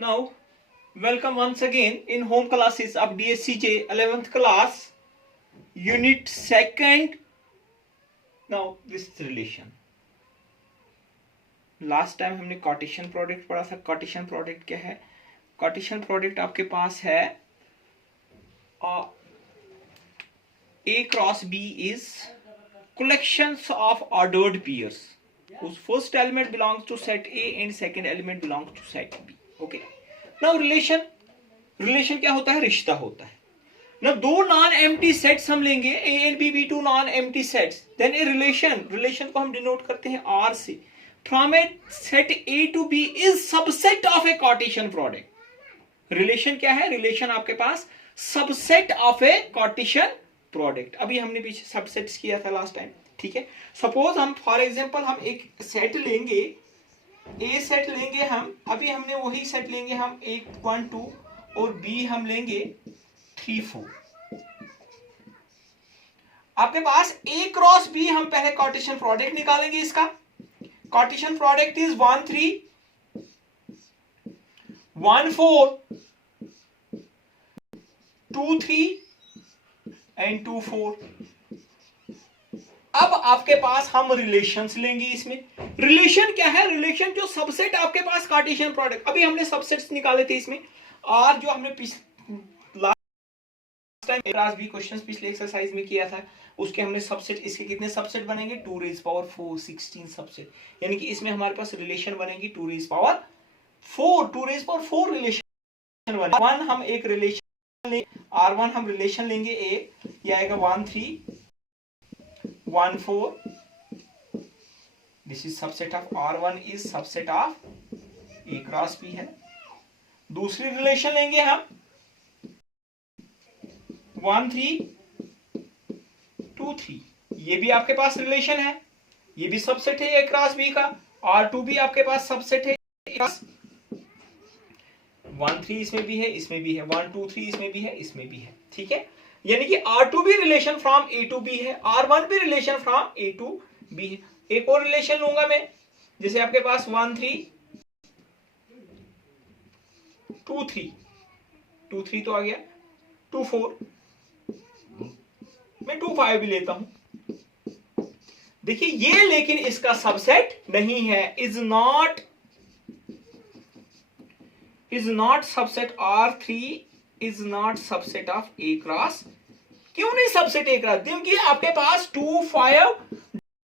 Now, welcome once again in home classes of DSCJ 11th class, unit 2nd. Now, this relation. Last time हमने Cartesian product पढ़ा था. Cartesian product क्या है? Cartesian product आपके पास है A cross B is collections of ordered pairs whose first element belongs to set A and second element belongs to set B. Okay. Now relation क्या होता है? रिश्ता होता है ना. दो नॉन एम्प्टी सेट्स हम लेंगे A and B be two non empty sets, then a relation को हम डिनोट करते हैं R से. From a set A to B is subset of a Cartesian product. Relation क्या है? रिलेशन आपके पास subset of a Cartesian product. अभी हमने पीछे सबसेट्स किया था लास्ट टाइम. ठीक है. सपोज हम फॉर एग्जांपल हम एक सेट लेंगे, ए सेट लेंगे हम. अभी हमने वही सेट लेंगे हम 1 1 2 और बी हम लेंगे 3 4. आपके पास ए क्रॉस बी हम पहले कार्टेशियन प्रोडक्ट निकालेंगे. इसका कार्टेशियन प्रोडक्ट इज 1 3 1 4 2 3 एंड 2 4. अब आपके पास हम रिलेशंस लेंगे. इसमें रिलेशन क्या है? रिलेशन जो सबसेट आपके पास कार्टेशियन प्रोडक्ट. अभी हमने सबसेट्स निकाले थे इसमें, और जो हमने लास्ट टाइम क्लास भी क्वेश्चंस पिछले एक्सरसाइज में किया था, उसके हमने सबसेट. इसके कितने सबसेट बनेंगे? 2 raised power 4 16 सबसेट. यानी कि इसमें हमारे पास रिलेशन बनेगी 2 raised power 4 2 raised power 4 relation बनेगा. वन हम एक रिलेशन लेंगे, R1 हम रिलेशन लेंगे ए, ये आएगा 1 3 1 4. This is subset of R1 is subset of A cross B है. दूसरी रिलेशन लेंगे हम 1 3 2 3. ये भी आपके पास रिलेशन है, ये भी सबसेट है A क्रॉस B का. R2 भी आपके पास सबसेट है. 1 3 इसमें भी है, इसमें भी है. 1 2 3 इसमें भी है, इसमें भी है. ठीक है. यानी कि R2 भी relation from A to B है, R1 भी relation from A to B है. एक और रिलेशन लूंगा मैं, जैसे आपके पास 1 3 2 3 2 3 तो आ गया. 2 4 मैं 2 5 भी लेता हूं. देखिए ये लेकिन इसका सबसेट नहीं है. Is not subset. R3 is not subset of A cross. क्यों नहीं सबसेट A क्रॉस? क्योंकि आपके पास 2 5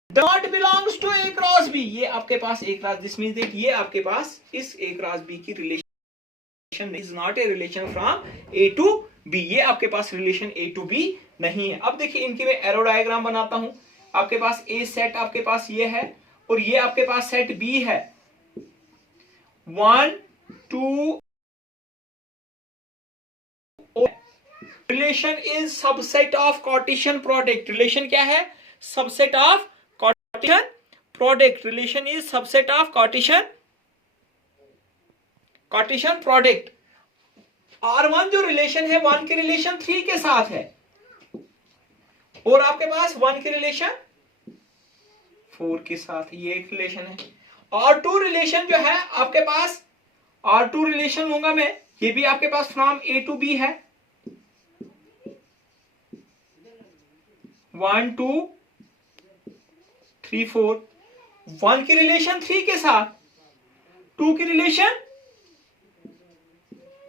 dot belongs to A cross B. ये आपके पास A क्रॉस, दिस मींस दैट ये आपके पास इस A क्रॉस B की relation is not a relation from A to B. ये आपके पास रिलेशन A to B नहीं है. अब देखिए इनकी मैं एरो डायग्राम बनाता हूं. आपके पास A सेट आपके पास ये है, और ये आपके पास सेट B है. 1 2 relation is subset of Cartesian product. Relation क्या है? Subset of Cartesian product. Relation is subset of Cartesian product. R1 जो रिलेशन है 1 के रिलेशन 3 के साथ है, और आपके पास 1 के रिलेशन 4 के साथ. ये एक रिलेशन है. R2 रिलेशन जो है आपके पास, R2 रिलेशन लूंगा मैं, ये भी आपके पास फ्रॉम A to B है. 1 2 3 4. 1 की रिलेशन 3 के साथ, 2 की रिलेशन,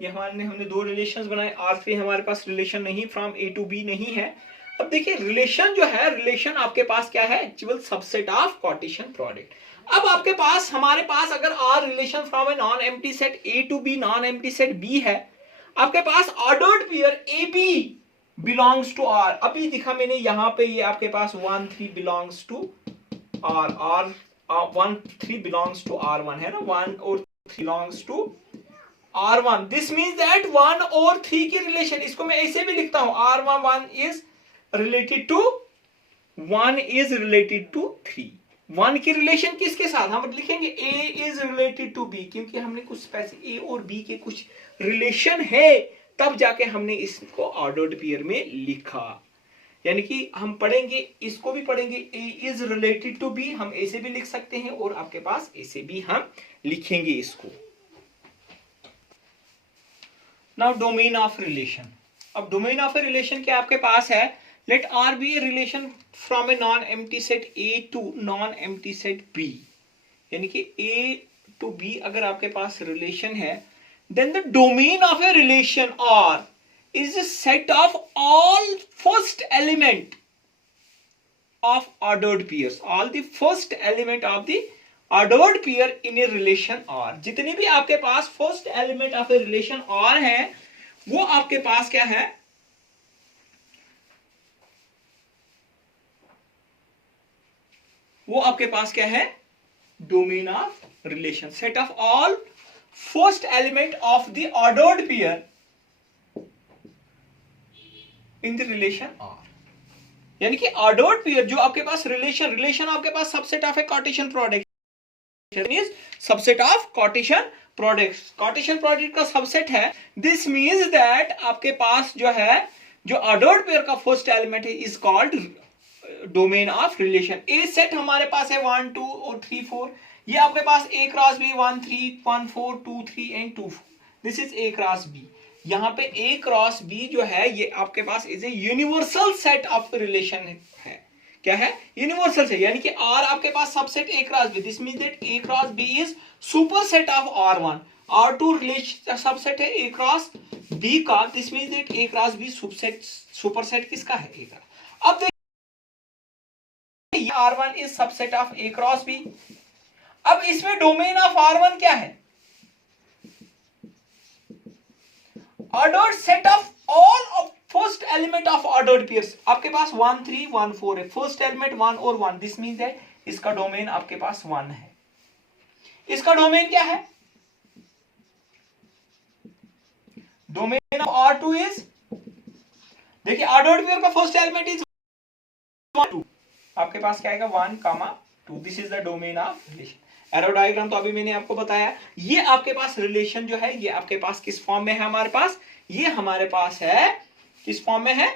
ये हमने दो रिलेशंस बनाए. R3 हमारे पास रिलेशन नहीं, फ्रॉम A to B नहीं है. अब देखिए रिलेशन जो है, रिलेशन आपके पास क्या है? Actual subset of Cartesian product. अब आपके पास, हमारे पास अगर R relation from a non empty set A to B, non empty set B है, आपके पास ordered pair AB belongs to R. अभी दिखा मैंने यहां पे, ये आपके पास 1 3 belongs to R. 1 3 belongs to R1 है ना. 1 और 3 belongs to R1. This means that 1 और 3 की रिलेशन, इसको मैं ऐसे भी लिखता हूं, R1 is related to 1 is related to 3. 1 की रिलेशन किसके साथ? हम लिखेंगे A is related to B, क्योंकि हमने कुछ A और B के कुछ रिलेशन है, तब जाके हमने इसको ऑर्डर्ड पेयर में लिखा. यानी कि हम पढ़ेंगे, इसको भी पढ़ेंगे. A is related to B हम ऐसे भी लिख सकते हैं, और आपके पास ऐसे भी हम लिखेंगे इसको. Now domain of relation. अब डोमेन ऑफ ए रिलेशन क्या आपके पास है, let R be a relation from a non empty set A to non empty set B, यानी कि ए टू बी अगर आपके पास रिलेशन है, then the domain of a relation R is a set of all first element of ordered pairs, all the first element of the ordered pair in a relation R, जितनी भी आपके पास first element of a relation R है वो आपके पास क्या है, वो आपके पास क्या है, domain of relation, set of all first element of the ordered pair in the relation R, यानी कि ऑर्डर्ड पेयर जो आपके पास रिलेशन आपके पास subset of a Cartesian product is subset of Cartesian products, Cartesian product का subset है। This means that आपके पास जो है, जो ऑर्डर्ड पेयर का फर्स्ट एलिमेंट है is called domain of relation. A set हमारे पास है 1 2 और 3 4, ये आपके पास A cross B 1 3 1 4 2 3 and 2 4, this is A cross B. यहाँ पे ए क्रॉस बी जो है ये आपके पास is a universal set of relation है, क्या है, यूनिवर्सल सेट, यानी कि आर आपके पास subset A cross B, this means that A cross B is superset of R1, R2 relation subset है ए क्रॉस बी का, this means that A cross B super set किसका है, A का। अब देखिए R1 is subset of A cross B, अब इसमें domain of R1 क्या है, ordered set of all of first element of ordered pairs, आपके पास 1 3 1 4 है, फर्स्ट एलिमेंट 1 और 1, दिस मींस दैट इसका डोमेन आपके पास 1 है। इसका डोमेन क्या है, डोमेन ऑफ R2 इज, देखिए ऑर्डर्ड पेयर का फर्स्ट एलिमेंट इज 1 2, आपके पास क्या आएगा 1 2, this is the domain of relation. Arrow diagram तो अभी मैंने आपको बताया। ये आपके पास रिलेशन जो है ये आपके पास किस फॉर्म में है, हमारे पास ये हमारे पास है किस फॉर्म में है,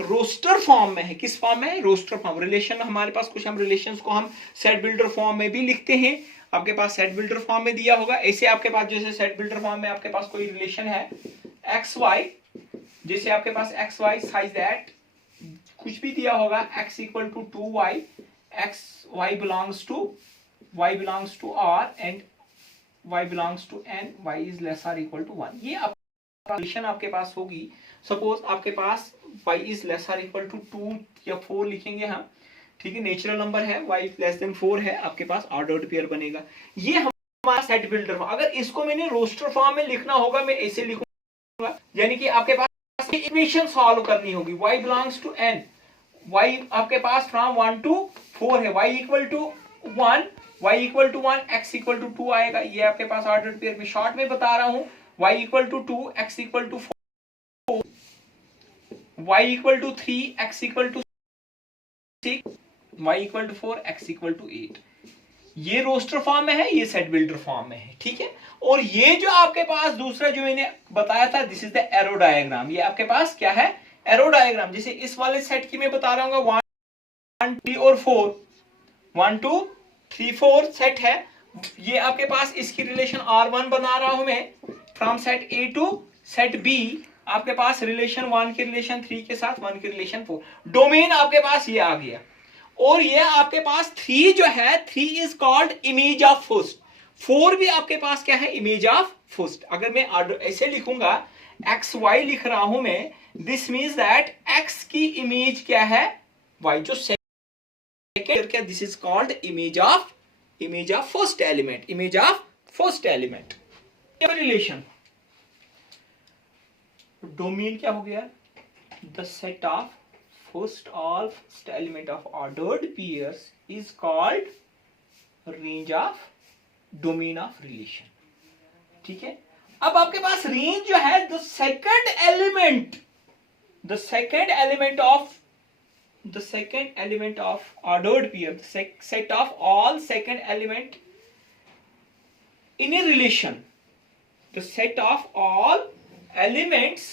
रोस्टर फॉर्म में है। किस फॉर्म में है, रोस्टर फॉर्म। रिलेशन हमारे पास कुछ, हम रिलेशंस को हम सेट बिल्डर फॉर्म में भी लिखते हैं, आपके पास सेट बिल्डर फॉर्म में दिया होगा। ऐसे आपके पास जैसे सेट बिल्डर फॉर्म में आपके पास कोई रिलेशन है एक्स वाई, जैसे आपके पास एक्स वाई साइज दैट कुछ भी दिया होगा, x equal to 2y, x y belongs to R and y belongs to n, y is less or equal to 1, ये रिलेशन आपके पास होगी। सपोज आपके पास y is less or equal to 2 या 4 लिखेंगे हम, ठीक है, नेचुरल नंबर है, y लेस देन 4 है, आपके पास ऑर्डर्ड पेयर बनेगा। ये हमारा सेट बिल्डर फॉर्म। अगर इसको मैंने रोस्टर फॉर्म में लिखना होगा, मैं ऐसे लिखूंगा, यानी कि आपके पास इक्वेशन सॉल्व करनी होगी, y belongs to n, y आपके पास फ्रॉम 1 to 4 है, y equal to 1, y equal to 1, x equal to 2 आएगा, ये आपके पास ऑर्डर्ड पेयर में शॉर्ट में बता रहा हूं, y equal to 2, x equal to 4, y equal to 3, x equal to 6, y equal to 4, x equal to 8। ये रोस्टर फॉर्म में है, ये सेट बिल्डर फॉर्म में है, ठीक है। और ये जो आपके पास दूसरा जो मैंने बताया था, this is the arrow diagram, ये आपके पास क्या है, एरो डायग्राम। जैसे इस वाले सेट की मैं बता रहा हूँ 1 3 और 4, 1 2 3 4 सेट है, ये आपके पास इसकी रिलेशन R1 बना रहा हूं मैं, from set A to set B, आपके पास रिलेशन 1 की रिलेशन 3 के साथ 1 की रिलेशन 4, डोमेन आपके पास ये आ गया। और ये आपके पास 3 जो है, 3 is called image of first, 4 भी आपके पास क्या है, इमेज ऑफ फर्स्ट। अगर मैं ऐसे लिखूंगा एक्स वाई लिख रहा हूं मैं, दिस मीन्स दैट एक्स की इमेज क्या है, वाई, जो सेकंड क्या, this is called image of first element, image of first element. Relation domain क्या हो गया, the set of first element of ordered pairs is called range of domain of relation, ठीक है। अब आपके पास रेंज जो है, the second element of ordered pair, the set of all second element in a relation, the set of all elements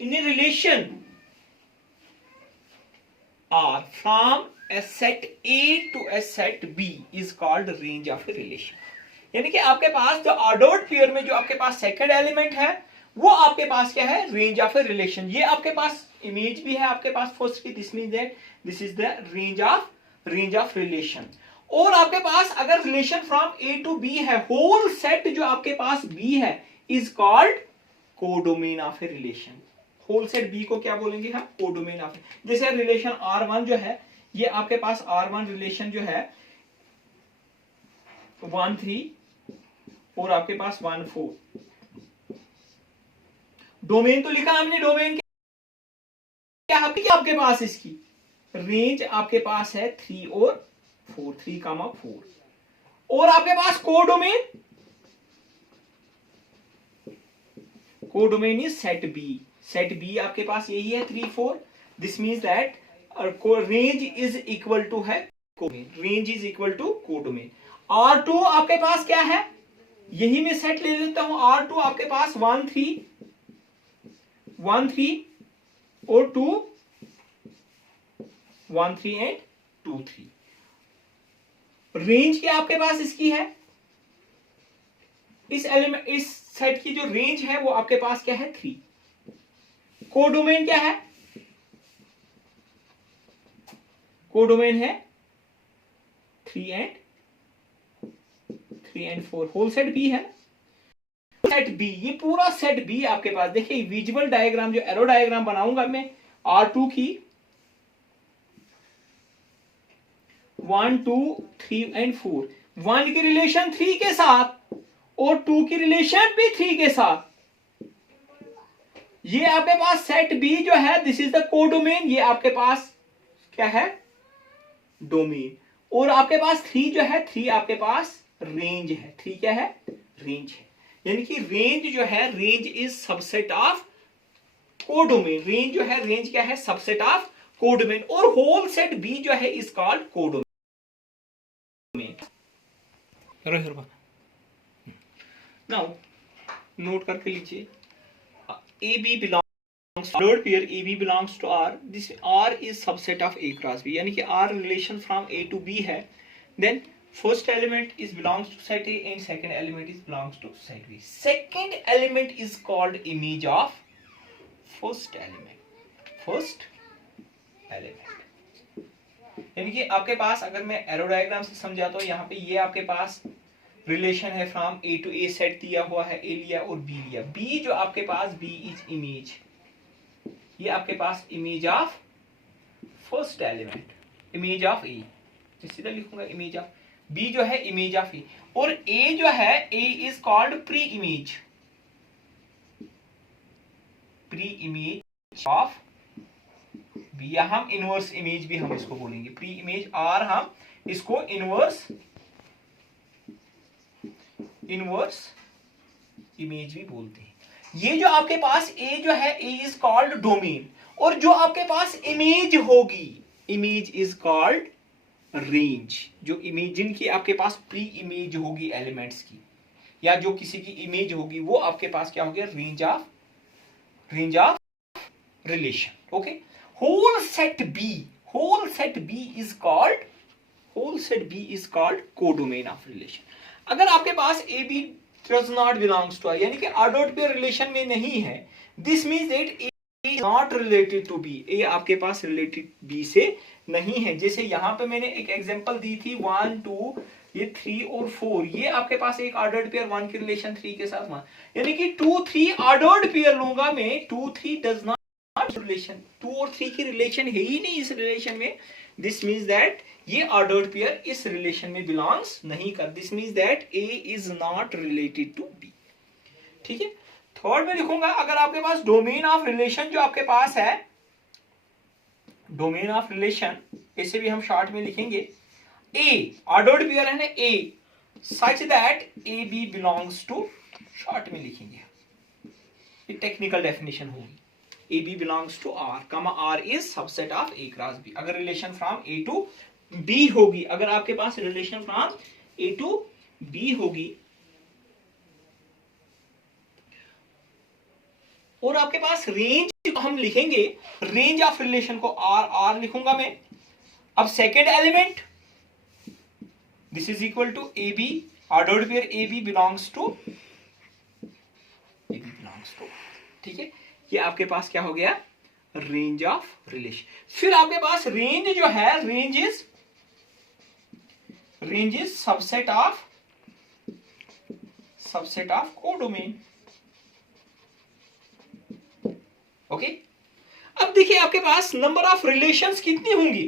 in a relation are from a set A to a set B is called range of a relation, यानी कि आपके पास जो ordered pair में जो आपके पास second element है वो आपके पास क्या है, रेंज ऑफ ए रिलेशन। ये आपके पास इमेज भी है आपके पास फर्स्ट की, this means that this is the range of relation. और आपके पास अगर relation from A to B है, होल सेट जो आपके पास बी है is called codomain of a relation. Whole set B को क्या बोलेंगे हम, कोडोमेन ऑफ। जैसे रिलेशन R1 जो है, ये आपके पास R1 रिलेशन जो है 1 3 और आपके पास 1 4। डोमेन तो लिखा हमने, डोमेन क्या आपके पास इसकी रेंज आपके पास है 3 और 4, 3,4। और आपके पास codomain is set B. Set B आपके पास यही है 3 4। This means that range is equal to है codomain, range is equal to codomain. R2 आपके पास क्या है, यही मैं सेट ले लेता हूं। R2 आपके पास 1 3 और 2 1 3 एंड 2 3। रेंज क्या आपके पास इसकी है, इस एलिमेंट इस सेट की जो रेंज है वो आपके पास क्या है 3। कोडोमेन क्या है, कोडोमेन है 3 एंड 4। होल सेट बी है, सेट बी, ये पूरा सेट बी आपके पास। देखिए विजुअल डायग्राम जो एरो डायग्राम बनाऊंगा मैं R2 की 1 2 3 एंड 4, 1 की रिलेशन 3 के साथ और 2 की रिलेशन भी 3 के साथ। ये आपके पास सेट बी जो है दिस इज द कोडोमेन, ये आपके पास क्या है डोमेन। और आपके पास 3 जो है 3 आपके पास रेंज है, 3 क्या है रेंज है। यानी कि रेंज जो है, range is subset of codomain. Range जो है, रेंज क्या है सबसेट ऑफ कोडोमेन। और होल सेट बी जो है is called codomain. Now note करके लीजिए, AB belongs to ordered pair, AB belongs to R, this R is subset of A cross B, यानी कि R relation from A to B है, then first element is belongs to set A and second element is belongs to set B. Second element is called image of first element, यानी कि आपके पास अगर मैं arrow diagram से समझाता हूं, यहाँ पे ये आपके पास रिलेशन है from A to A, set दिया हुआ है, ए लिया और बी लिया। बी जो आपके पास बी इज इमेज, ये आपके पास image of first element, image of A, सीधा लिखूंगा इमेज ऑफ बी जो है इमेज ऑफ ए। और ए जो है A is called pre image of B, या हम इनवर्स इमेज भी हम इसको बोलेंगे प्री इमेज, और हम इसको इनवर्स इमेज भी बोलते हैं। ये जो आपके पास ए जो है ए इज कॉल्ड डोमेन, और जो आपके पास इमेज होगी इमेज इज कॉल्ड रेंज। जो इमेज जिनकी आपके पास प्री इमेज होगी एलिमेंट्स की, या जो किसी की इमेज होगी, वो आपके पास क्या हो गया range of relation. Okay, whole set B is called codomain of relation. अगर आपके पास A B does not belongs to, यानी कि ऑर्डर्ड पेयर रिलेशन में नहीं है, this means that A is not related to B, A आपके पास रिलेटेड बी से नहीं है। जैसे यहां पे मैंने एक एग्जांपल दी थी 1 2, ये 3 और 4, ये आपके पास एक ऑर्डर्ड पेयर 1 की रिलेशन 3 के साथ 1, यानी कि 2 3 ऑर्डर्ड पेयर लूंगा मैं, 2 3 डज नॉट रिलेशन, 2 और 3 की रिलेशन है ही नहीं इस रिलेशन में। दिस मींस दैट ये ऑर्डर्ड पेयर इस रिलेशन में बिलोंग्स नहीं कर, this means that A is not related to B. ठीक है, थर्ड में लिखूंगा अगर आपके पास डोमेन ऑफ रिलेशन जो आपके पास है, डोमेन ऑफ रिलेशन इसे भी हम शॉर्ट में लिखेंगे, ए ऑर्डर्ड पेयर है ना A, such that A B belongs to, short में लिखेंगे, ये टेक्निकल डेफिनेशन होगी, A B belongs to R, comma R is subset of A cross B. अगर relation from A to B होगी, अगर आपके पास relation from A to B होगी, और आपके पास रेंज हम लिखेंगे, रेंज ऑफ रिलेशन को आर लिखूंगा मैं। अब second element this is equal to A B, ordered pair A B belongs to ठीक है, ये आपके पास क्या हो गया, रेंज ऑफ रिलेशन। फिर आपके पास रेंज जो है, range is subset of codomain. Okay, अब देखिए आपके पास नंबर ऑफ रिलेशंस कितनी होंगी,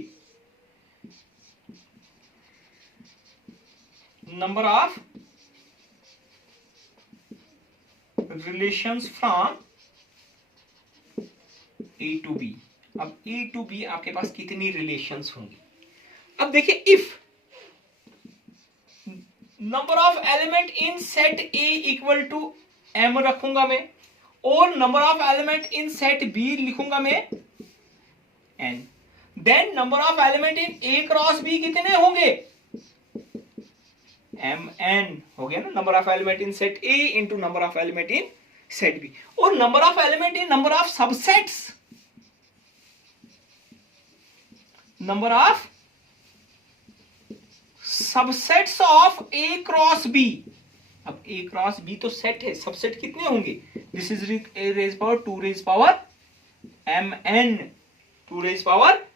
number of relations from A to B. अब ए टू बी आपके पास कितनी रिलेशंस होंगी। अब देखिए if number of element in set A equal to M रखूंगा मैं, और number of element in set B लिखूंगा मैं N, then number of element in A cross B कितने होंगे, एम एन हो गया ना, number of element in set A into number of element in set B, और number of element in number of subsets, number of subsets of A cross B. अब ए cross B तो set है, subset कितने होंगे, this is a raise power 2 raise power M N, 2 raise power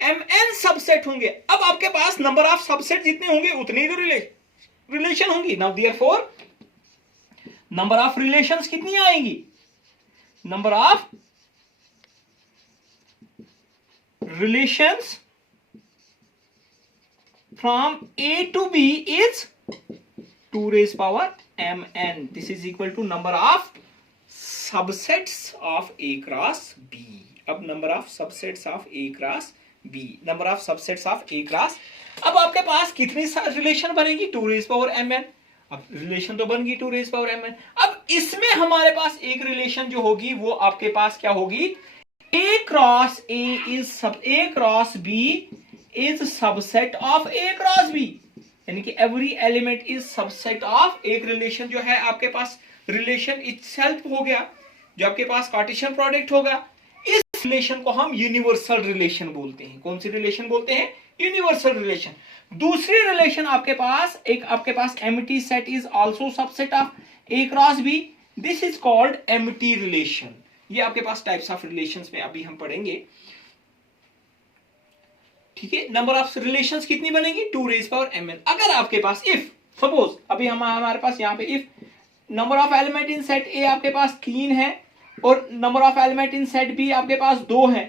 M N subset होंगे। अब आपके पास number of subset जितने होंगे उतनी तो रिलेशन होंगी। Now therefore number of relations कितनी आएंगी, number of relations from A to B is 2 raised power mn. This is equal to number of subsets of A cross B. अब number of subsets of A cross B, number of subsets of A cross। अब आपके पास कितनी relation बनेगी, 2 raised power mn। अब relation तो बन गई 2 raised power mn। अब इसमें हमारे पास एक रिलेशन जो होगी वो आपके पास क्या होगी, A cross A is sub A cross B is subset of A cross B, यानी कि every element is subset of, एक रिलेशन जो है आपके पास रिलेशन itself हो गया, जो आपके पास कार्टेशियन प्रोडक्ट होगा। इस रिलेशन को हम यूनिवर्सल रिलेशन बोलते हैं। कौन सी रिलेशन बोलते हैं, यूनिवर्सल रिलेशन। दूसरी रिलेशन आपके पास, एक आपके पास empty set is also subset of A cross B, this is called empty relation. ये आपके पास टाइप्स ऑफ रिलेशंस में अभी हम पढ़ेंगे, ठीक है। नंबर ऑफ रिलेशंस कितनी बनेगी, 2 रेज पावर mn। अगर आपके पास इफ सपोज अभी हमारे पास यहाँ पे if number of element in set A आपके पास 3 है और number of element in set B आपके पास 2 है,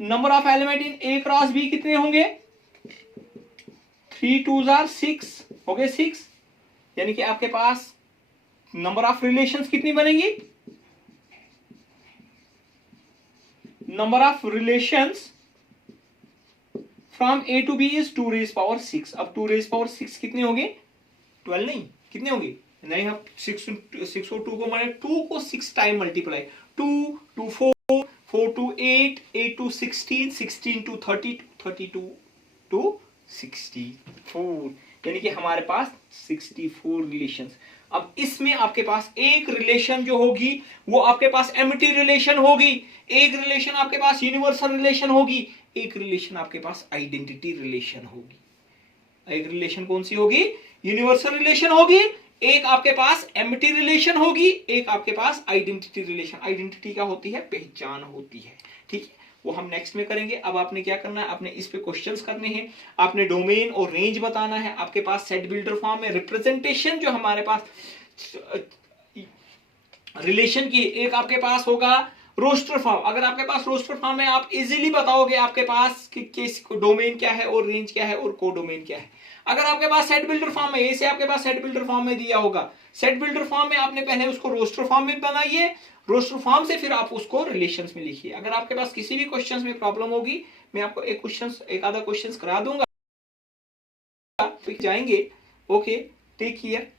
number of element in A cross B कितने होंगे, 3 2 6 हो गए 6, यानी कि आपके पास नंबर ऑफ रिलेशंस कितनी बनेगी, number of relations from A to B is 2 raise power 6। अब 2 रेज पावर 6 कितने होंगे, 12 नहीं, कितने होंगे, नहीं हम 6 को 2 को माने 2 को 6 टाइम मल्टीप्लाई, 2 2 4 4 2 8 8 2 16 16 2 32 32 2 64, यानी कि हमारे पास 64 रिलेशंस। अब इसमें आपके पास एक रिलेशन जो होगी वो आपके पास एमिटी रिलेशन होगी, एक रिलेशन आपके पास यूनिवर्सल रिलेशन होगी, एक रिलेशन आपके पास आइडेंटिटी रिलेशन होगी। एक रिलेशन कौन सी होगी, यूनिवर्सल रिलेशन होगी, एक आपके पास एमिटी रिलेशन होगी, एक आपके पास आइडेंटिटी रिलेशन। आइडेंटिटी क्या होती है, पहचान होती है, ठीक है, वो हम नेक्स्ट में करेंगे। अब आपने क्या करना है, आपने इस पे क्वेश्चंस करने हैं, आपने डोमेन और रेंज बताना है। आपके पास सेट बिल्डर फॉर्म में रिप्रेजेंटेशन जो हमारे पास रिलेशन की, एक आपके पास होगा रोस्टर फॉर्म। अगर आपके पास रोस्टर फॉर्म है आप इजीली बताओगे आपके पास कि डोमेन क्या है और रेंज क्या है और कोडोमेन क्या है। अगर आपके पास सेट बिल्डर फॉर्म है, ऐसे आपके पास सेट बिल्डर फॉर्म में दिया होगा, सेट बिल्डर फॉर्म में आपने पहले उसको रोस्टर फॉर्म में बनाइए, रोस्टर फॉर्म से फिर आप उसको रिलेशंस में लिखिए। अगर आपके पास किसी भी क्वेश्चंस में प्रॉब्लम होगी, मैं आपको एक आधा क्वेश्चंस करा दूंगा, जाएंगे। Okay, take care.